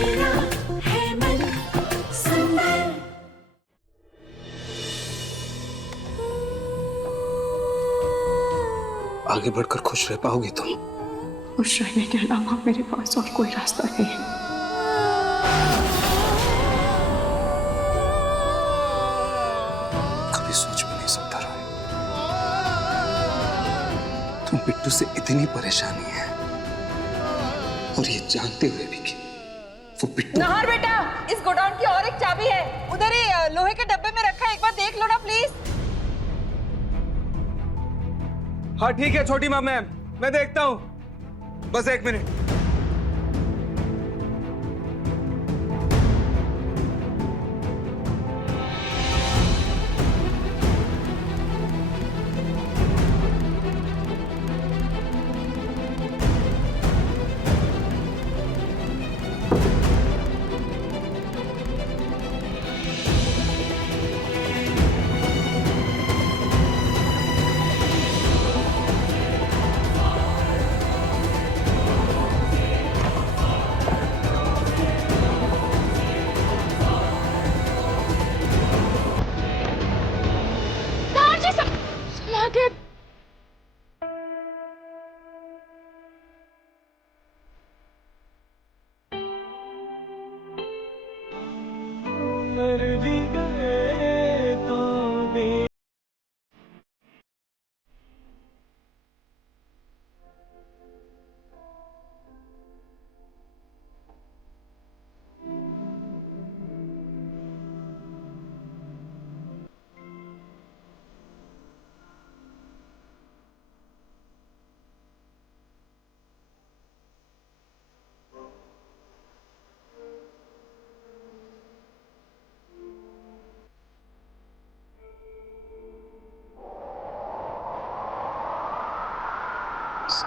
मेरा है मन सुंदर। आगे बढ़कर खुश रह पाओगे तुम? खुश रहने के अलावा मेरे पास और कोई रास्ता नहीं है। कभी सोच भी नहीं सकता रहा तुम बिट्टू से इतनी परेशानी है, और ये जानते हुए भी कि वो बिट्टू। नहार बेटा, इस गोडाउन की और एक चाबी है, उधर ही लोहे के डब्बे में रखा है, एक बार देख लो ना प्लीज। हाँ ठीक है छोटी माँ, मैम मैं देखता हूँ, बस 1 मिनट।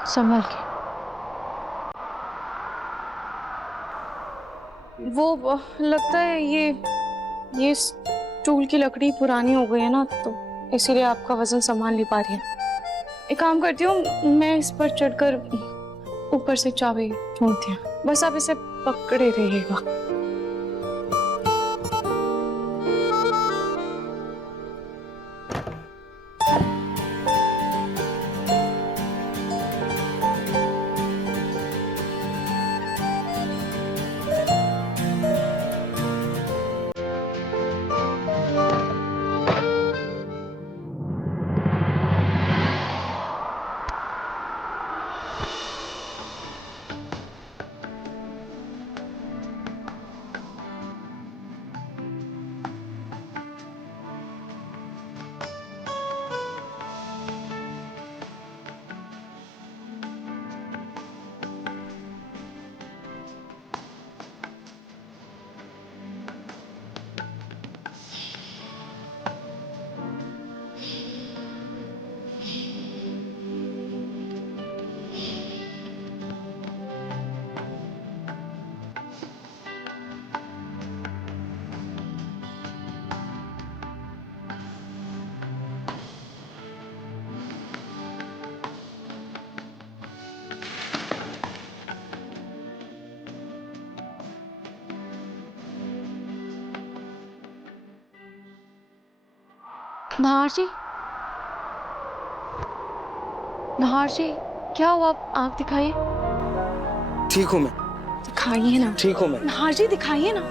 संभल के। वो लगता है ये स्टूल की लकड़ी पुरानी हो गई है ना, तो इसीलिए आपका वजन संभाल नहीं पा रही है। एक काम करती हूँ, मैं इस पर चढ़कर ऊपर से चाबी ढूंढती हूँ, बस आप इसे पकड़े रहिएगा। नहार जी, नहार जी, क्या हुआ? आप आँख दिखाइए। ठीक हूँ मैं। दिखाइए ना। ठीक हूँ मैं। नहार जी दिखाइए ना।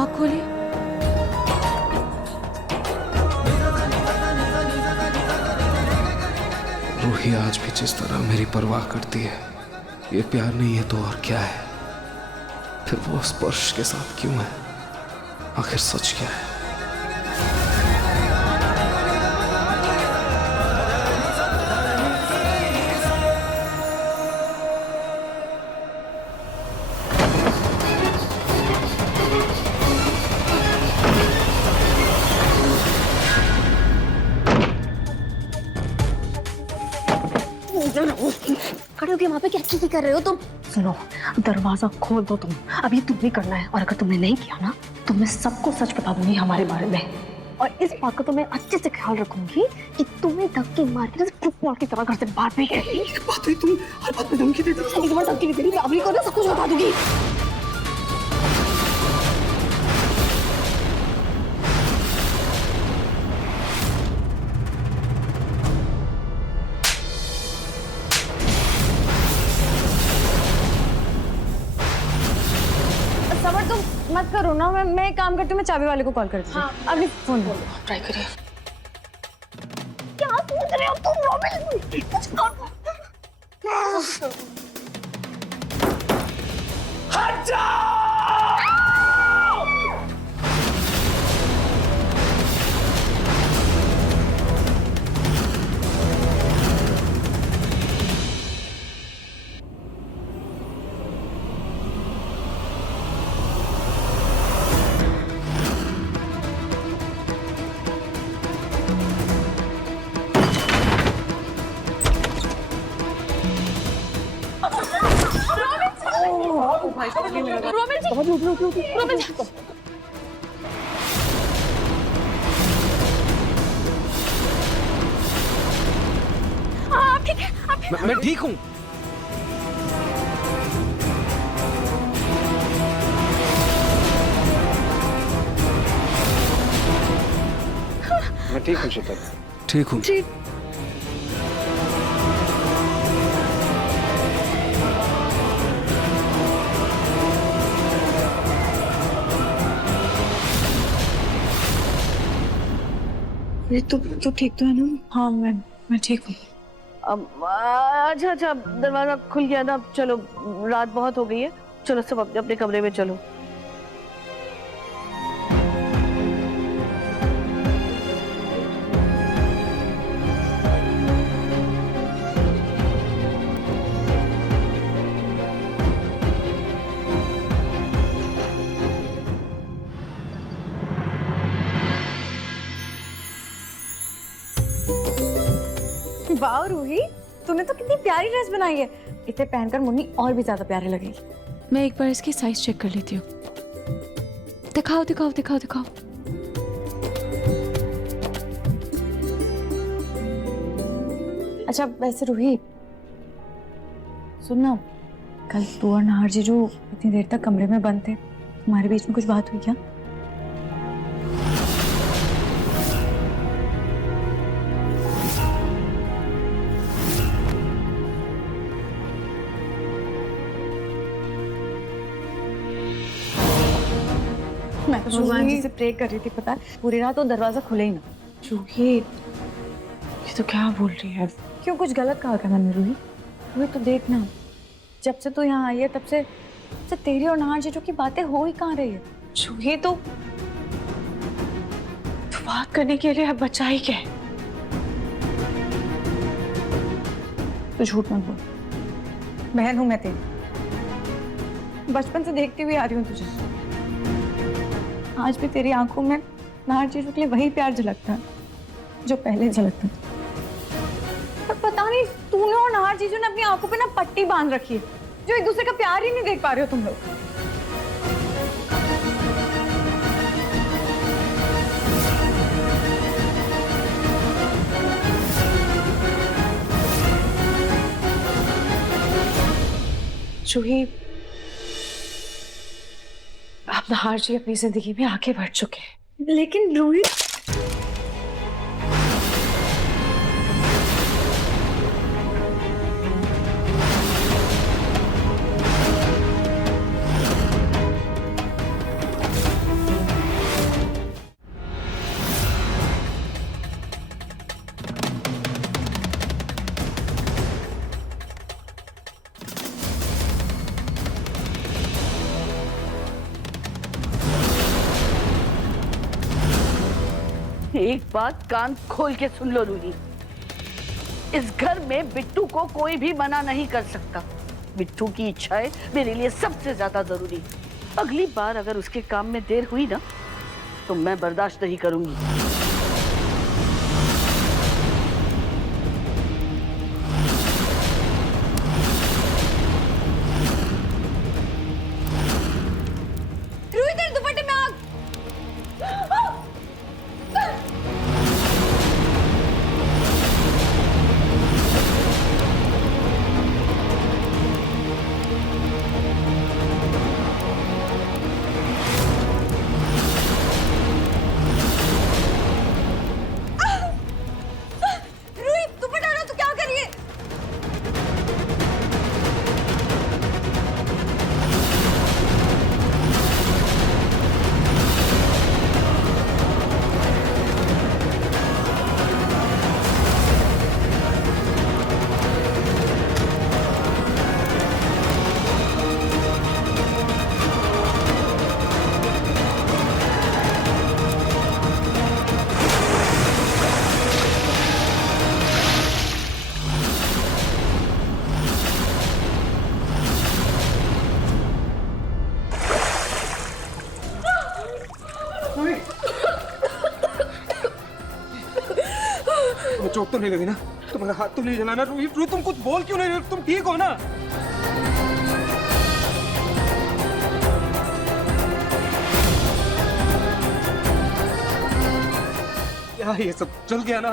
आँख खोलिए। रूही आज भी जिस तरह मेरी परवाह करती है, ये प्यार नहीं है तो और क्या है? फिर वो स्पर्श के साथ क्यों है? आखिर सच क्या है? खड़े होके वहाँ पे क्या चीज़ें कर रहे हो तुम? सुनो, दरवाजा खोल दो तुम। अब ये तुम्हें करना है, और अगर तुमने नहीं किया ना तो मैं सबको सच बता दूंगी हमारे बारे में। और इस बात का तो मैं अच्छे से ख्याल रखूंगी कि तुम्हें धक्के मार के फुटबॉल की तरह घर से बाहर फेंक देंगी। एक बात है, तुम हर बात में धमकी देती हो। एक बार धमकी नहीं देती, मैं अभी को ना सब कुछ बता दूंगी। समर तुम मत करो ना, मैं एक काम करती हूँ, मैं चाबी वाले को कॉल करती हूँ। अभी फोन बोलो, ट्राई करिए। क्या सोच रहे हो तुम रोबिन? कुछ करो। हट जा! मैं ठीक हूँ। मैं ठीक हूँ शीतल। ठीक हूँ। ये तो ठीक तो है ना? हाँ मैं ठीक हूँ। अच्छा अच्छा, दरवाजा खुल गया ना। चलो, रात बहुत हो गई है, चलो सब अपने अपने कमरे में चलो। वाह रूही, तूने तो कितनी प्यारी ड्रेस बनाई है। इसे पहनकर मुन्नी और भी ज्यादा प्यारी लगेगी। मैं एक बार इसकी साइज चेक कर लेती हूँ। दिखाओ दिखाओ दिखाओ दिखाओ। अच्छा वैसे रूही सुनना, कल तू और नाहर जीजू इतनी देर तक कमरे में बंद थे, तुम्हारे बीच में कुछ बात हुई क्या? मैं तो भगवान जी से प्रे कर रही थी, पता है, पूरी रात वो दरवाजा खुले ही ना। रूही ये तो क्या बोल रही है? क्यों, कुछ गलत कहा क्या मैंने? रूही रूही तो देखना, जब से तू यहाँ आई है तब से तेरी और नाहर जीजू की बातें हो ही कहाँ रही है। रूही तो बात करने के लिए अब बचा ही क्या है? तू झूठ मत बोल, बहन हूं मैं तेरी, बचपन से देखती हुई आ रही हूँ तुझे। आज भी तेरी आंखों में नाहर जीजू के लिए वही प्यार झलकता है जो पहले झलकता था। पर पता नहीं तूने और नाहर जीजू ने अपनी आंखों पे ना पट्टी बांध रखी है, जो एक दूसरे का प्यार ही नहीं देख पा रहे हो तुम लोग। जूही, अब नाहर जी अपनी जिंदगी में आगे बढ़ चुके हैं, लेकिन रूही एक बात कान खोल के सुन लो रूही, इस घर में बिट्टू को कोई भी मना नहीं कर सकता। बिट्टू की इच्छाएं मेरे लिए सबसे ज्यादा जरूरी है। अगली बार अगर उसके काम में देर हुई ना तो मैं बर्दाश्त नहीं करूंगी। तुम्हें चोट तो नहीं लगी ना? तुम्हारा हाथ तो नहीं जला ना? रूही रूही तुम कुछ बोल क्यों नहीं रहे? तुम ठीक हो ना? क्या ये सब चल गया ना?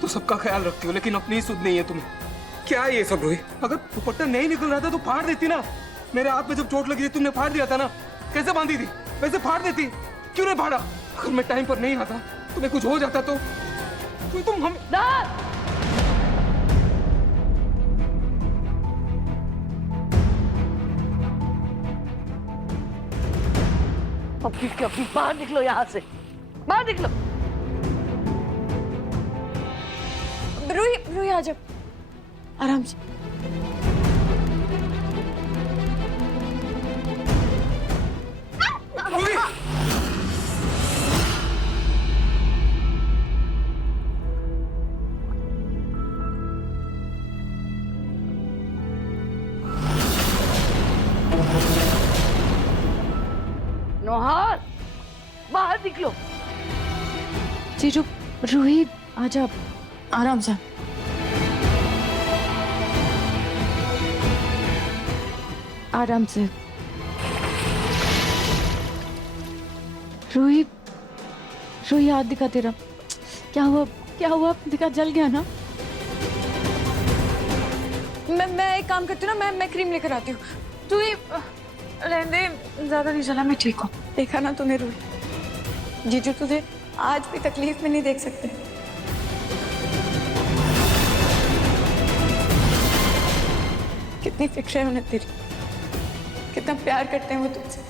तो सबका ख्याल रखती हो लेकिन अपनी सुध नहीं है तुम्हें। क्या ये सब रूही? अगर दुपट्टा नहीं निकल रहा था तो फाड़ देती ना। मेरे हाथ में जब चोट लगी थी तुमने फाड़ दिया था ना। कैसे बांधी थी? वैसे फाड़ देती। क्यों नहीं फाड़ा? अगर मैं टाइम पर नहीं आता, तुम्हें कुछ हो जाता तो तुम हम ना अभी बाहर निकलो, यहाँ से बाहर निकलो। रूही रूही आ जाओ, आराम से। रूही! नौहार बाहर निकलो। जीजू रूही आ जा, आराम से। आराम से। रूही रूही हाथ दिखा तेरा। क्या हुआ? क्या हुआ? दिखा, जल गया ना? मैं एक काम करती हूँ ना, मैं क्रीम लेकर आती हूँ। रूही रहने दे, ज्यादा नहीं जला, मैं ठीक हूँ। देखा ना तूने रूही, जीजू तुझे आज भी तकलीफ में नहीं देख सकते। कितनी फिक्र है उन्हें तेरी, कितना प्यार करते हैं वो तुझसे।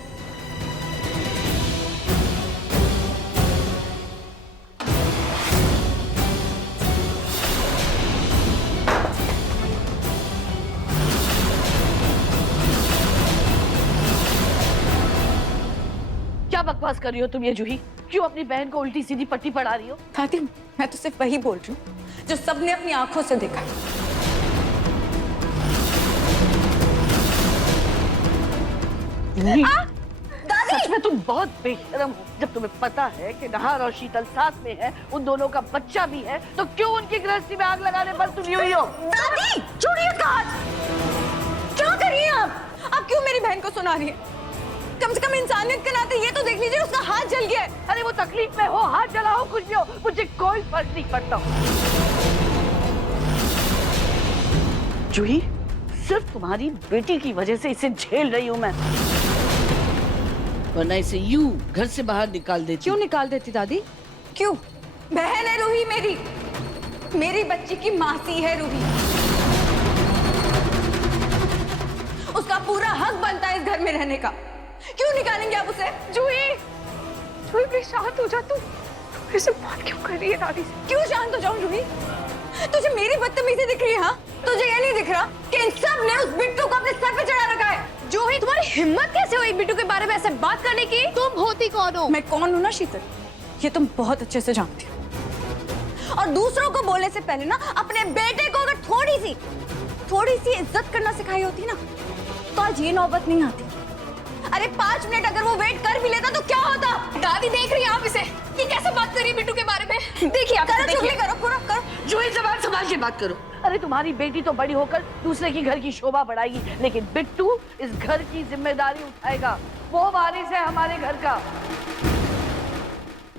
क्या बकवास कर रही हो तुम ये जूही? क्यों अपनी बहन को उल्टी सीधी पट्टी पढ़ा रही हो? दादी, मैं तो सिर्फ वही बोल रही हूँ जो सबने अपनी आंखों से देखा। सच में तुम बहुत बेशर्म हो। जब तुम्हें पता है कि नहार और शीतल साथ में है, उन दोनों का बच्चा भी है, तो क्यों उनकी गृहस्थी में आग लगाने पर तुम यूं ही हो? दादी, छोड़िए उसका हाथ। क्या कर रही हैं आप क्यों मेरी बहन को सुना रही है? कम से कम इंसानियत के नाते ये तो देख लीजिए, उसका हाथ जल गया है। अरे वो तकलीफ में हो, हाथ जला हो, कुछ भी हो, मुझे कोई फर्क नहीं पड़ता। जूही, सिर्फ तुम्हारी बेटी की वजह से इसे झेल रही हूँ मैं, वरना इसे यूं घर से बाहर निकाल देती। क्यों निकाल देती दादी? क्यों? बहन है रूही मेरी, मेरी बच्ची की मासी है रूही। उसका पूरा हक बनता है इस घर में रहने का। क्यों निकालेंगे आप उसे? जूही, जूही प्लीज शांत हो जा। तू ऐसे बात क्यों कर रही है दादी से? क्यों शांत हो जाऊं जूही? तुझे मेरी बदतमीजी दिख रही है? हाँ, तुझे ये नहीं दिख रहा कि इन सब ने उस बिट्टू को अपने सर पे चढ़ा रखा है? जूही, तुम्हारी हिम्मत कैसे हुई बिट्टू के बारे में ऐसे बात करने की? तुम होती कौन हो? मैं कौन हूँ ना शीतल, ये तुम बहुत अच्छे से जानती हो। और दूसरों को बोलने से पहले ना अपने बेटे को अगर थोड़ी सी इज्जत करना सिखाई होती ना, तो आज ये नौबत नहीं आती। अरे 5 मिनट अगर वो वेट कर भी लेता तो क्या होता? दादी देख रही है आप इसे, ये कैसे बात कर रही है बिट्टू के बारे में? देखिए आप चुगली करो, पूरा करो। जूही, जबान संभाल के बात करो। अरे तुम्हारी बेटी तो बड़ी होकर दूसरे की घर की शोभा बढ़ाएगी, लेकिन बिट्टू इस घर की जिम्मेदारी उठाएगा। वो वारिस है हमारे घर का।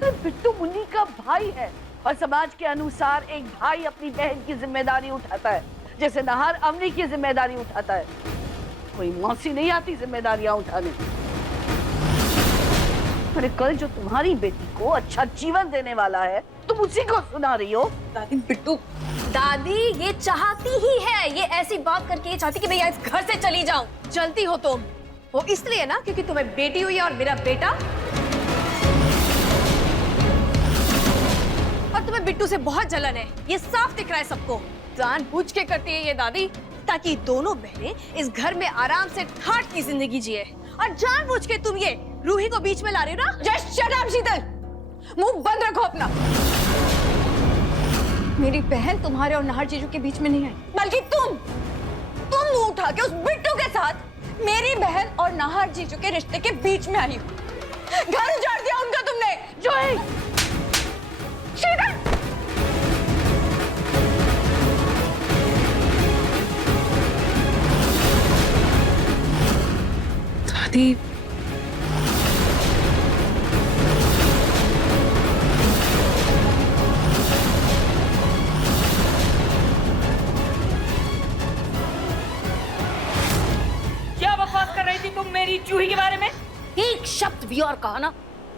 तो बिट्टू मुन्नी का भाई है, और समाज के अनुसार एक भाई अपनी बहन की जिम्मेदारी उठाता है, जैसे नहार अवनी की जिम्मेदारी उठाता है। कोई मौसी नहीं आती जिम्मेदारियां उठाने। अरे कल जो तुम्हारी बेटी को अच्छा जीवन देने वाला है, तुम उसी को सुना रही हो। दादी, बिट्टू, दादी ये चाहती ही है, ये ऐसी बात करके ये चाहती कि मैं इस घर से चली जाऊं। चलती हो तुम, वो इसलिए ना क्योंकि तुम्हें बेटी हुई है और मेरा बेटा, और तुम्हें बिट्टू से बहुत जलन है, ये साफ दिख रहा है सबको। जानबूझ के करती है ये दादी, ताकि दोनों बहनें इस घर में आराम से ठाठ की जिंदगी जिए। और जानबूझ के तुम ये रूही को बीच में ला रही हो ना। जस्ट शट अप शीतल, मुंह बंद रखो अपना। मेरी बहन तुम्हारे और नहार जीजू के बीच में नहीं आई, बल्कि तुम मुंह उठा के उस बिट्टू के साथ मेरी बहन और नहार जीजू के रिश्ते के बीच में आई हो। घर उजाड़ दिया उनका तुमने। जूही, शीतल, दादी क्या बकवास कर रही थी तुम मेरी जूही के बारे में? एक शब्द भी और कहा ना,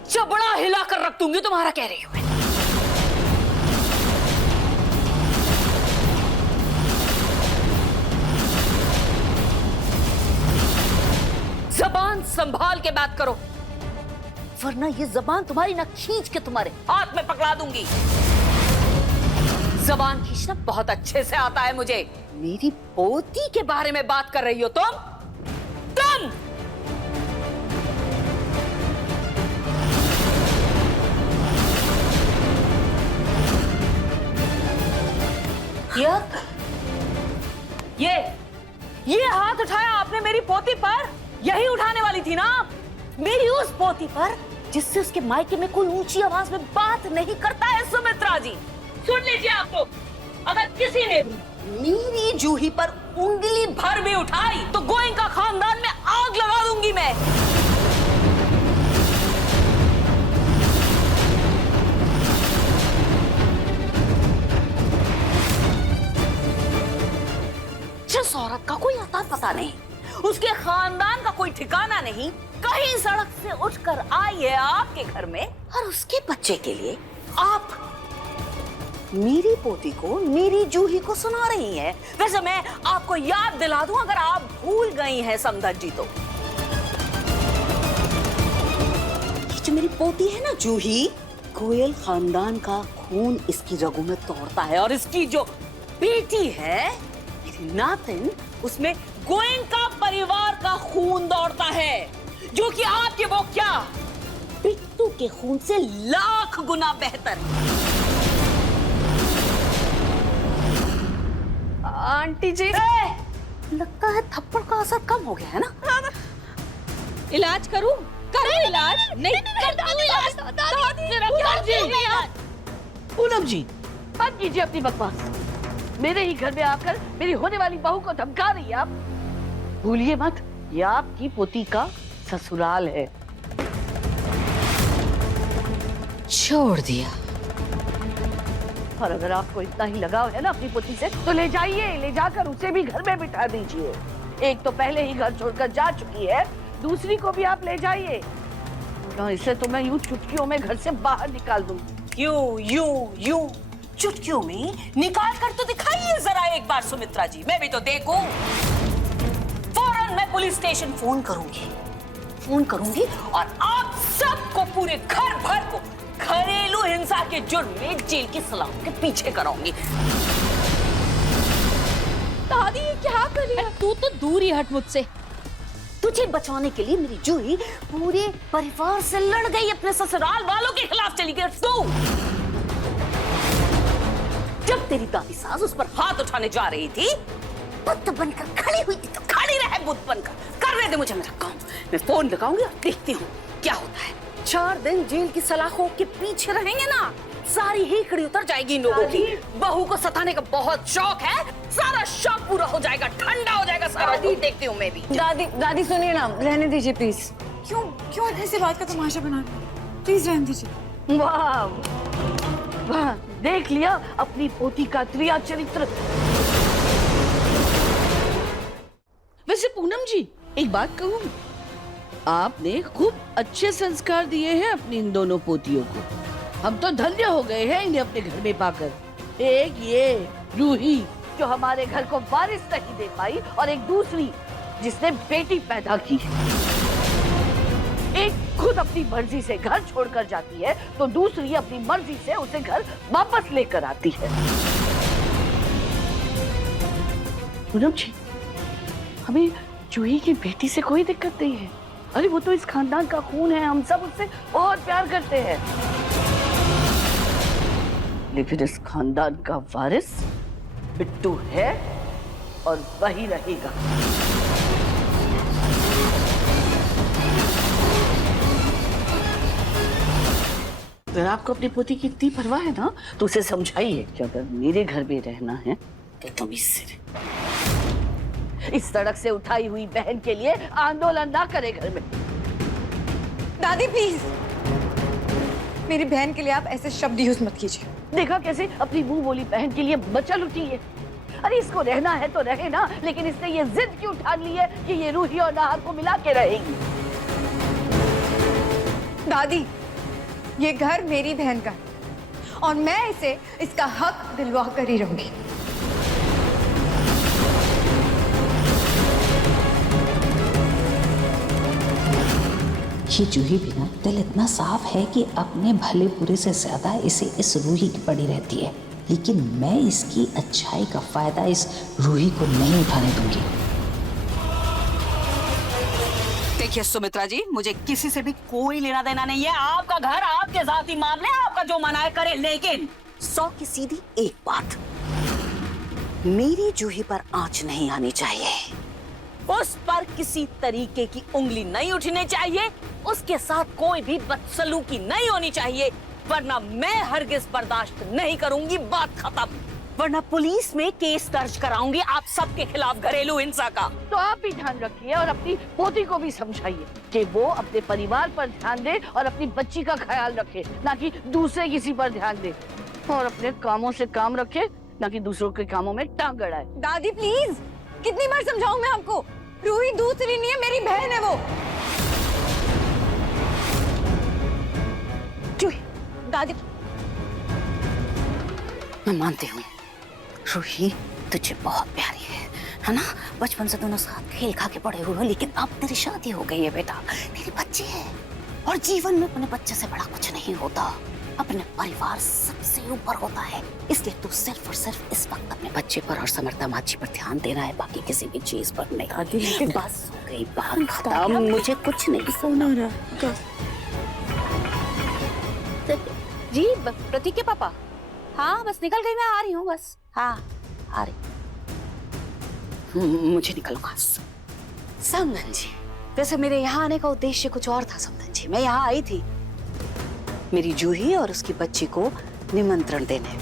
चबड़ा हिला कर रख दूंगी तुम्हारा, कह रही हूँ मैं। जबान संभाल के बात करो, वरना ये जबान तुम्हारी ना खींच के तुम्हारे हाथ में पकड़ा दूंगी। जबान खींचना बहुत अच्छे से आता है मुझे। मेरी पोती के बारे में बात कर रही हो तुम? ये हाथ उठाया आपने मेरी पोती पर, यही उठाने वाली थी ना आप? मेरी उस पोती पर जिससे उसके मायके में कोई ऊंची आवाज में बात नहीं करता है। सुमित्रा जी सुन लीजिए, आप लोग, अगर किसी ने भी मेरी जूही पर उंगली भर भी उठाई तो गोयनका खानदान में आग लगा दूंगी मैं। जिस औरत का कोई आता पता नहीं, उसके खानदान का कोई ठिकाना नहीं, कहीं सड़क से उठकर आई है आपके घर में और उसके बच्चे के लिए आप मेरी पोती को, मेरी जूही को सुना रही है। वैसे मैं आपको याद दिला दूं, अगर आप भूल गई हैं समधन जी, तो ये जो मेरी पोती है ना जूही, गोयल खानदान का खून इसकी रगों में दौड़ता है, और इसकी जो बेटी है मेरी नातिन, उसमें गोयनका परिवार का खून दौड़ता है, जो कि आपके वो क्या बिट्टू के खून से लाख गुना बेहतर है। आंटी जी, लगता है थप्पड़ का असर कम हो गया है ना? इलाज करूं? करूं इलाज? नहीं पूनम जी बंद कीजिए अपनी बकवास। मेरे ही घर में आकर मेरी होने वाली बहू को धमका रही है आप। भूलिए मत, ये आपकी पोती का ससुराल है। छोड़ दिया। और अगर आपको इतना ही लगाव है ना अपनी पोती से, तो ले जाइए, ले जाकर उसे भी घर में बिठा दीजिए। एक तो पहले ही घर छोड़कर जा चुकी है, दूसरी को भी आप ले जाइए। तो इसे तो मैं यूं चुटकियों में घर से बाहर निकाल दूंगी। यूं चुटकियों में निकाल कर तो दिखाइए जरा एक बार सुमित्रा जी, मैं भी तो देखूं। फौरन मैं पुलिस स्टेशन फोन करूंगी और आप सबको, पूरे घर भर को घरेलू हिंसा के जुर्म में जेल की सलाखों के पीछे कराऊंगी। दादी ये क्या कर रही है? तू तो दूर ही हट मुझसे। तुझे बचाने के लिए मेरी जूही पूरे परिवार से लड़ गई, अपने ससुराल वालों के खिलाफ चली गई। तू जब तेरी दादी सास उस पर हाथ उठाने जा रही थी, बुत बनकर खड़ी हुई थी, तो खड़ी रहे बुत बनकर। करने दे मुझे मेरा काम, मैं फोन लगाऊंगी और देखती हूँ क्या होता है। 4 दिन जेल की सलाखों के पीछे रहेंगे ना, सारी हीकड़ी उतर जाएगी इन लोगों की। बहू को सताने का बहुत शौक है, सारा शौक पूरा हो जाएगा, ठंडा हो जाएगा सारा। देखती हूँ मैं भी। दादी सुनिए ना, रहने दीजिए प्लीज। क्यों इतनी सी बात का तमाशा बना रही हो? प्लीज रहने दीजिए। वाह वाह, देख लिया अपनी पोती का त्रिया चरित्र। वैसे पूनम जी एक बात कहूँ, आपने खूब अच्छे संस्कार दिए हैं अपनी इन दोनों पोतियों को। हम तो धन्य हो गए हैं इन्हें अपने घर में पाकर। एक ये रूही जो हमारे घर को वारिस नहीं दे पाई, और एक दूसरी जिसने बेटी पैदा की। एक खुद अपनी मर्जी से घर छोड़कर जाती है, तो दूसरी अपनी मर्जी से उसे घर वापस लेकर आती है। पूनम जी, हमें जूही की बेटी से कोई दिक्कत नहीं है। अरे वो तो इस खानदान का खून है, हम सब उससे बहुत प्यार करते हैं। लेकिन इस खानदान का वारिस बिट्टू है और वही रहेगा। अगर आपको अपनी पोती की इतनी परवाह है ना, तो उसे समझाइए कि अगर मेरे घर में रहना है तो तुम इससे इस सड़क से उठाई हुई बहन के लिए आंदोलन ना करे घर में। दादी प्लीज, मेरी बहन के लिए आप ऐसे शब्द यूज मत कीजिए। देखा कैसे अपनी मुंह बोली बहन के लिए बचल उठी है। अरे इसको रहना है तो रहे ना, लेकिन इसने ये जिद क्यों ठान ली है कि ये रूही और नाहर को मिला के रहेगी। दादी, ये घर मेरी बहन का है और मैं इसे इसका हक दिलवा कर ही रहूंगी। ये जूही भी ना दिल इतना साफ है कि अपने भले बुरे से ज्यादा इसे इस रूही की पड़ी रहती है, लेकिन मैं इसकी अच्छाई का फायदा इस रूही को नहीं उठाने दूंगी। देखिए सुमित्रा जी, मुझे किसी से भी कोई लेना देना नहीं है। आपका घर, आपके जाती मामले, आपका जो मना है करे, लेकिन 100 की सीधी एक बात, मेरी जूही पर आंच नहीं आनी चाहिए। उस पर किसी तरीके की उंगली नहीं उठनी चाहिए, उसके साथ कोई भी बदसलूकी नहीं होनी चाहिए, वरना मैं हरगिज बर्दाश्त नहीं करूंगी। बात खत्म। वरना पुलिस में केस दर्ज कराऊंगी आप सबके खिलाफ, घरेलू हिंसा का। तो आप भी ध्यान रखिए और अपनी पोती को भी समझाइए कि वो अपने परिवार पर ध्यान दे और अपनी बच्ची का ख्याल रखे, ना कि दूसरे किसी पर ध्यान दे। और अपने कामों से काम रखे, ना कि दूसरों के कामों में टांग अड़ाए। दादी प्लीज, कितनी बार समझाऊं मैं आपको? रूही दूसरी नहीं है, मेरी बहन है वो। दादी, मैं मानती हूँ रूही तुझे बहुत प्यारी है ना? बचपन से दोनों साथ खेल खा के बड़े हुए हो, लेकिन अब तेरी शादी हो गई है बेटा, तेरी बच्ची है, और जीवन में अपने बच्चे से बड़ा कुछ नहीं होता। अपने परिवार सबसे ऊपर होता है, इसलिए तू सिर्फ और सिर्फ इस वक्त अपने बच्चे पर और समर्था माची पर ध्यान देना है, बाकी किसी भी चीज पर नहीं। बस हो गई बात खत्म, मुझे कुछ नहीं सुना रहा। जी प्रतीक के पापा? हाँ बस निकल गई, मैं आ रही हूँ बस। हाँ आ रही। मुझे निकलूंगा। समधन जी, वैसे मेरे यहाँ आने का उद्देश्य कुछ और था समधन जी। मैं यहाँ आई थी मेरी जूही और उसकी बच्ची को निमंत्रण देने,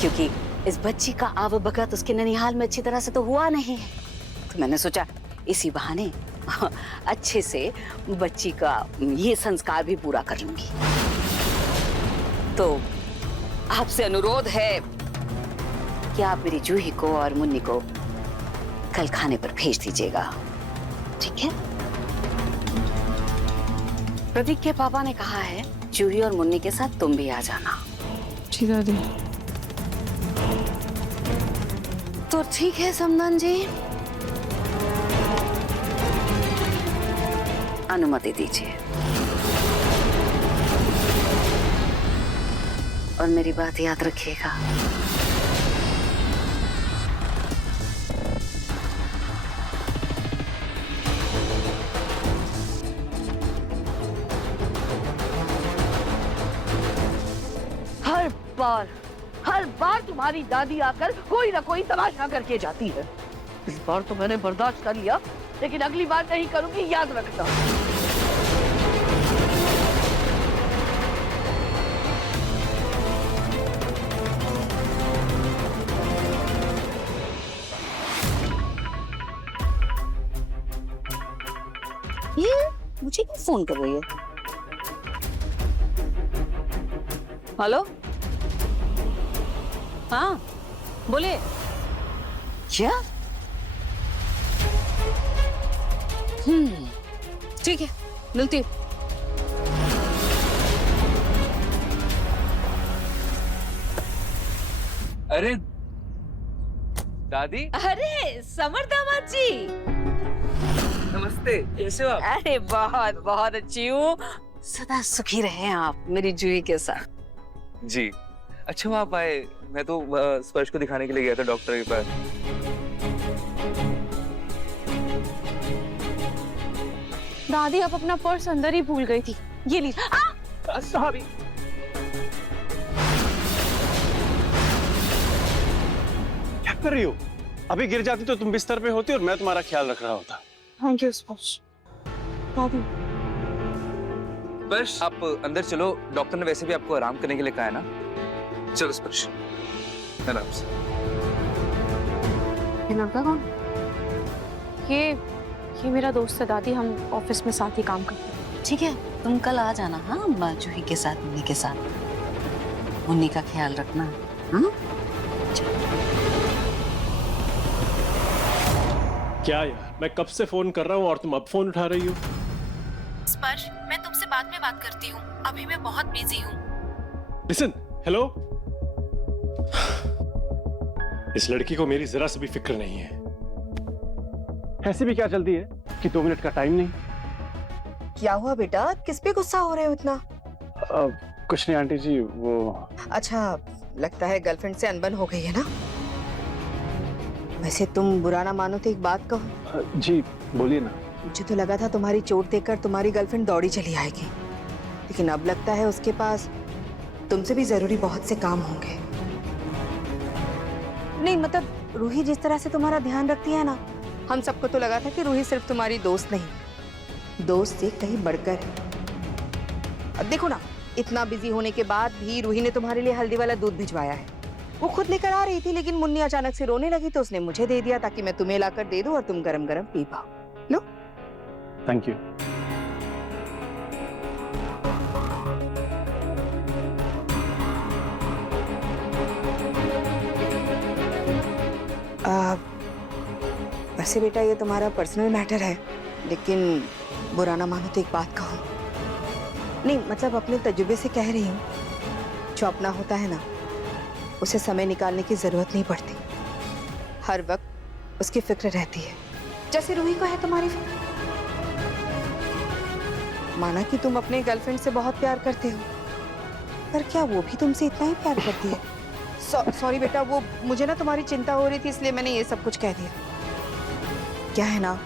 क्योंकि इस बच्ची का आवभगत उसके ननिहाल में अच्छी तरह से तो हुआ नहीं है, तो मैंने सोचा इसी बहाने अच्छे से बच्ची का ये संस्कार भी पूरा कर लूंगी। तो आपसे अनुरोध है कि आप मेरी जूही को और मुन्नी को कल खाने पर भेज दीजिएगा, ठीक है? प्रतीक के पापा ने कहा है जूही और मुन्नी के साथ तुम भी आ जाना। जी दादी। तो ठीक है समधन जी, अनुमति दीजिए। और मेरी बात याद रखिएगा। हर बार तुम्हारी दादी आकर कोई ना कोई तमाशा करके जाती है। इस बार तो मैंने बर्दाश्त कर लिया, लेकिन अगली बार नहीं करूंगी, याद रखना। ये मुझे क्यों फोन कर रही है? हेलो, हाँ बोले। क्या? ठीक है, मिलती हूँ। अरे दादी। अरे समर दामाद जी, नमस्ते, कैसे हो आप? अरे बहुत बहुत अच्छी हूँ। सदा सुखी रहे आप मेरी जूही के साथ। जी, अच्छा हुआ आप आए। मैं तो स्पर्श को दिखाने के लिए गया था डॉक्टर के पास। दादी आप अपना पर्स अंदर ही भूल गई थी, ये ली। सॉरी। क्या कर रही हो? अभी गिर जाती तो तुम बिस्तर पे होती और मैं तुम्हारा ख्याल रख रहा होता। थैंक यू स्पर्श। दादी स्पर्श आप अंदर चलो, डॉक्टर ने वैसे भी आपको आराम करने के लिए कहा है ना। चलो स्पर्श, आराम से। ये लड़का कौन? ये मेरा दोस्त है दादी, हम ऑफिस में साथ ही काम करते हैं। ठीक है, तुम कल आ जाना। हाँ, जूही के साथ, मुन्नी के साथ। मुन्नी का ख्याल रखना। हाँ? क्या यार, मैं कब से फोन कर रहा हूँ और तुम अब फोन उठा रही हो? स्पर्श, मैं तुमसे बाद में बात करती हूँ, अभी मैं बहुत बिजी हूँ। Listen, hello. इस लड़की को मेरी जरा सी भी फिक्र नहीं है। ऐसी भी क्या जल्दी है कि 2 मिनट का टाइम नहीं। क्या हुआ बेटा, किस पे गुस्सा हो रहे हो इतना? कुछ नहीं आंटी जी, वो अच्छा, लगता है गर्लफ्रेंड से अनबन हो गई है ना? वैसे तुम बुरा ना मानो तो एक बात कहो। जी बोलिए ना। मुझे तो लगा था तुम्हारी चोट देखकर तुम्हारी गर्लफ्रेंड दौड़ी चली आएगी, लेकिन अब लगता है उसके पास तुमसे भी जरूरी बहुत से काम होंगे। नहीं मतलब रूही जिस तरह से तुम्हारा ध्यान रखती है ना, हम सबको तो लगा था कि रूही सिर्फ तुम्हारी दोस्त नहीं, दोस्त से कहीं बढ़कर है। अब देखो ना, इतना बिजी होने के बाद भी रूही ने तुम्हारे लिए हल्दी वाला दूध भिजवाया है। वो खुद लेकर आ रही थी, लेकिन मुन्नी अचानक से रोने लगी तो उसने मुझे दे दिया ताकि मैं तुम्हें लाकर दे दूं और तुम गरम गरम पी पाओ। लो। Thank you. वैसे बेटा ये तुम्हारा पर्सनल मैटर है, लेकिन बुरा ना मानो तो एक बात कहूँ। नहीं मतलब अपने तजुर्बे से कह रही हूँ, जो अपना होता है ना उसे समय निकालने की जरूरत नहीं पड़ती, हर वक्त उसकी फिक्र रहती है, जैसे रूही को है तुम्हारी फिक्र। माना कि तुम अपने गर्लफ्रेंड से बहुत प्यार करते हो, पर क्या वो भी तुमसे इतना ही प्यार करती है? सॉरी बेटा, वो मुझे ना तुम्हारी चिंता हो रही थी इसलिए मैंने ये सब कुछ कह दिया। क्या है ना,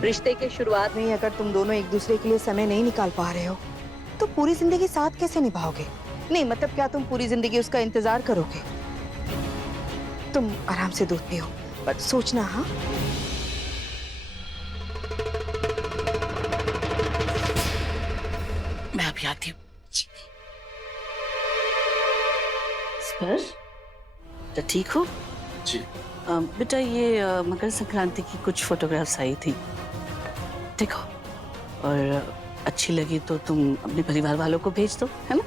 रिश्ते के शुरुआत में ही अगर तुम दोनों एक दूसरे के लिए समय नहीं निकाल पा रहे हो तो पूरी जिंदगी साथ कैसे निभाओगे? नहीं मतलब क्या तुम पूरी जिंदगी उसका इंतजार करोगे? तुम आराम से दूध पियो, पर सोचना। हाँ, मैं अभी आती हूँ। स्पर्श, तो ठीक हो? जी। बेटा ये मकर संक्रांति की कुछ फोटोग्राफ्स आई थी, देखो, और अच्छी लगी तो तुम अपने परिवार वालों को भेज दो, है ना?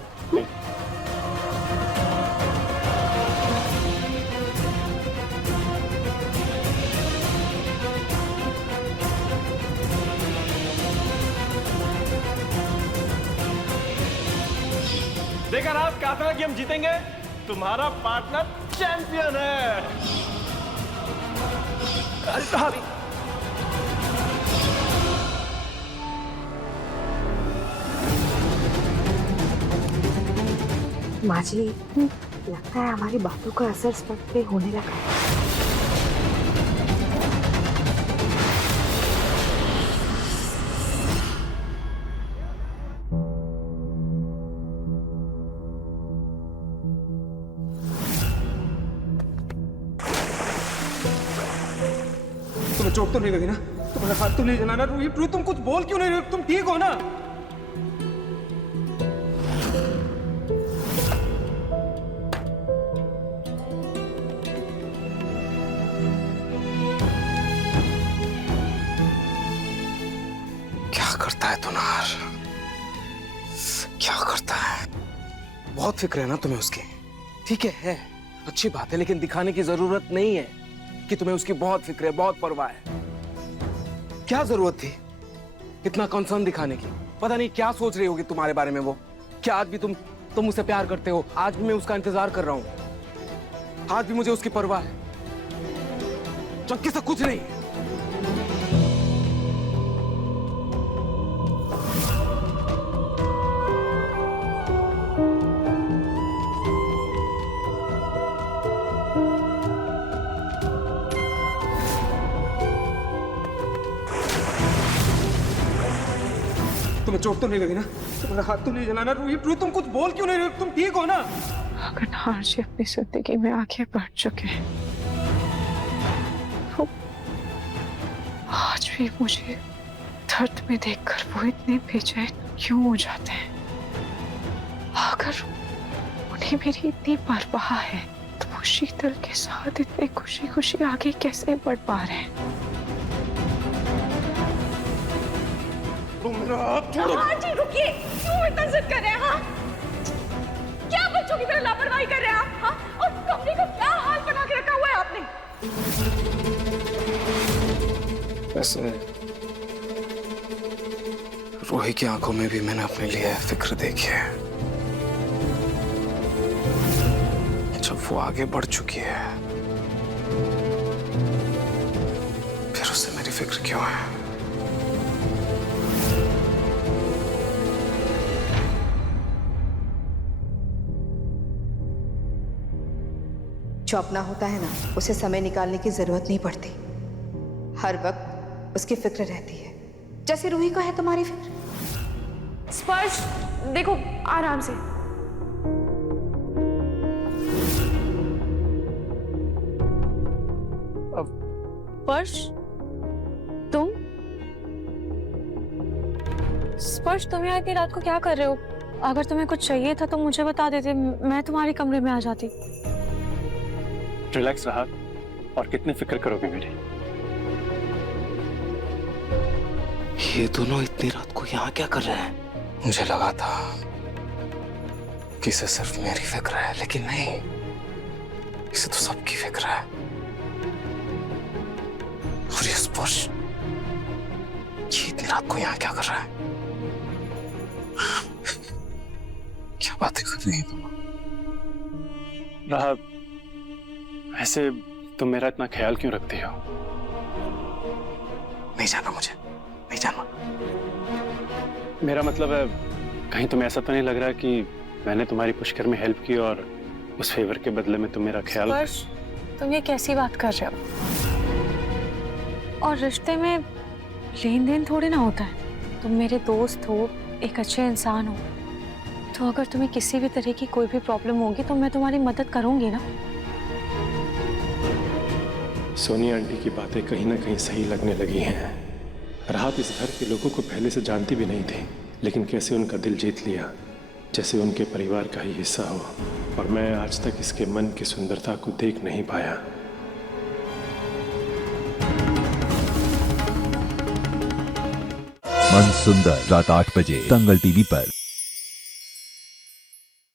देखा ना, कहा था कि हम जीतेंगे। तुम्हारा पार्टनर चैंपियन है। माँ जी, लगता है हमारी बातों का असर स्पर्श पे होने लगा है। तुम्हें चोट तो नहीं लगी ना? तुम्हारा हाथ तो नहीं जला ना? रूही, तुम कुछ बोल क्यों नहीं रहे? तुम ठीक हो ना? क्या करता है तुनार? क्या करता है? बहुत फिक्र है ना तुम्हें उसकी। ठीक है, अच्छी बात है, लेकिन दिखाने की जरूरत नहीं है कि तुम्हें उसकी बहुत फिक्र है, बहुत परवाह है। क्या जरूरत थी इतना कंसर्न दिखाने की? पता नहीं क्या सोच रही होगी तुम्हारे बारे में वो। क्या आज भी तुम मुझसे प्यार करते हो? आज भी मैं उसका इंतजार कर रहा हूं, आज भी मुझे उसकी परवाह है। चक्की से कुछ नहीं। तुम्हें चोट तो नहीं लगी ना? तुम्हारा हाथ तो नहीं जला ना? रूही, तुम कुछ बोल क्यों नहीं रहे? तुम ठीक हो ना? अगर नार जी अपनी जिंदगी में आगे बढ़ चुके हैं तो आज भी मुझे दर्द में देखकर वो इतने बेचैन क्यों हो जाते हैं? अगर उन्हें मेरी इतनी परवाह है तो वो शीतल के साथ इतने खुशी खुशी आगे कैसे बढ़ पा रहे हैं? तुम मेरा हाथ छोड़ो। हाँ जी रुकिए, क्यों इतना जिद कर रहे हैं? हाँ क्या बच्चों की तरह लापरवाही कर रहे हैं आप? हाँ और कमरे का क्या हाल बना के रखा हुआ है आपने? वैसे रूही की आंखों में भी मैंने अपने लिए फिक्र देखी है। जब वो आगे बढ़ चुकी है फिर उससे मेरी फिक्र क्यों है? जो अपना होता है ना, उसे समय निकालने की जरूरत नहीं पड़ती। हर वक्त उसकी फिक्र रहती है, जैसे रूही को है तुम्हारी फिक्र। स्पर्श देखो, आराम से। स्पर्श स्पर्श तुम यहाँ इतनी रात को क्या कर रहे हो? अगर तुम्हें कुछ चाहिए था तो मुझे बता देते, मैं तुम्हारे कमरे में आ जाती। रिलैक्स रहा, और कितनी फिक्र करोगे मेरी? ये दोनों इतनी रात को यहाँ क्या कर रहे हैं? मुझे लगा था कि इसे सिर्फ मेरी फिक्र है, लेकिन नहीं, इसे तो सबकी फिक्र है। और ये स्पर्श, ये इतनी रात को यहाँ क्या कर रहा है? क्या बातें कर रही हैं तुम? रहा, ऐसे तुम मेरा इतना ख्याल क्यों रखती हो? नहीं जानना मुझे, नहीं जानना। मेरा मतलब है, कहीं तुम्हें ऐसा तो नहीं लग रहा कि मैंने तुम्हारी पुष्कर में हेल्प की और उस फेवर के बदले में तुम मेरा ख्याल? स्पर्श, तुम ये कैसी बात कर रहे हो? और रिश्ते में लेन देन थोड़ी ना होता है। तुम मेरे दोस्त हो, एक अच्छे इंसान हो, तो अगर तुम्हें किसी भी तरह की कोई भी प्रॉब्लम होगी तो मैं तुम्हारी मदद करूंगी ना। सोनिया आंटी की बातें कहीं ना कहीं सही लगने लगी हैं। राहत इस घर के लोगों को पहले से जानती भी नहीं थी, लेकिन कैसे उनका दिल जीत लिया, जैसे उनके परिवार का ही हिस्सा हो। और मैं आज तक इसके मन की सुंदरता को देख नहीं पाया। मन सुंदर, रात 8 बजे दंगल टीवी पर।